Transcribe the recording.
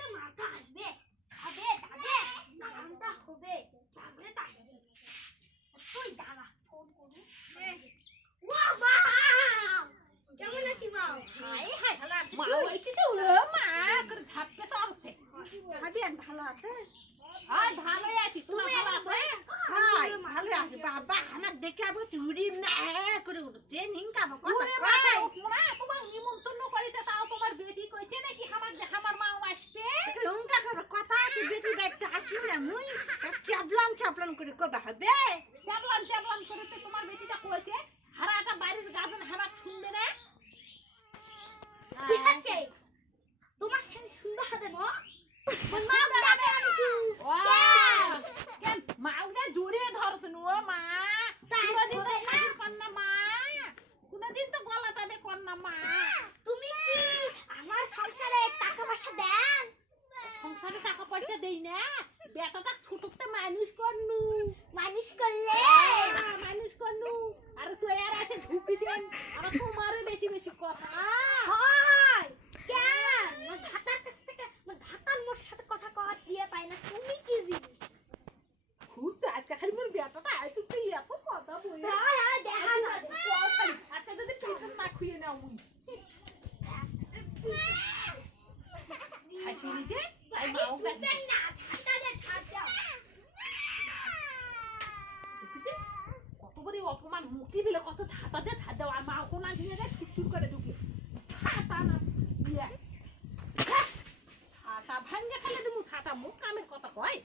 বাড়িতে মাথা আসবে খাবে দাদে নামটা হবে তারপরে তা আসবে তুই দাঁড়া ফোন করবি ওয়া বাহ কেমন আছিস মা হাই হাই ভালো আছিস মা ওইটি তো মা করে ঝাপকে চড়ছে ভাবিয়ান ভালো আছে হাই ভালোই আছি তুমি ভালো আছো হাই ভালো আছে বাবা আমার দেখে আবার চুরি না করে উঠছে নিংকাবো কত ওরে বাবা ওরা তোমার নিমন্ত্রণ করেছে তাও তোমার বেটি কইছে নাকি আমার মাও আসবে রুমটা করে কথা তুই বেটি দেখতে আসবি না মুই চাপলান করে কবে হবে চাবলান করে তো তোমার বেটিটা কইছে হারাটা বাড়ির গাজন হারা শুনবে না ঠিক আছে তোমার সাথে সুন্দর হবে মা মা যাবে কেন মাউটা জোরে ধরছ ও মা কোনদিন তো শাশুর কন্যা মা কোনদিন তো গলাটা দে কন্যা মা তুমি কি আমার সংসারে টাকা পয়সা দেন সংসারে টাকা পয়সা দেই না বেটাটা ছোটতে মানুষ করনু মানুষ করলে মানুষ করনু আর তুই আর আছে ঢুকিছেন আর তোমারও বেশি বেশি কথা হয় কেন মোর ভাতার কাছ থেকে মোর ভাতার মোর সাথে কথা কওয়ার দিয়ে পাই না তুমি কি জিনিস ঘুরতে আজকে খালি মোর বেটাটা আইছে তুই এত কথা বলি হ্যাঁ দেখা যাবে আজকে যদি পেছন না খুঁয়ে নাও মুই হাসি নিচে তাই মাও ফুটবেন না ঠান্ডা দে ঠান্ডা দেখেছি কত বড় অপমান মুখে দিলে কত ছাতা দিয়ে ছাদ দাও আর মাও কোনা দিয়ে যায় ছুটছুট করে ঢুকে ছাতা না দিয়ে ছাতা ভাঙ্গে ফেলে দেবো ছাতা মুখ কামের কথা কয়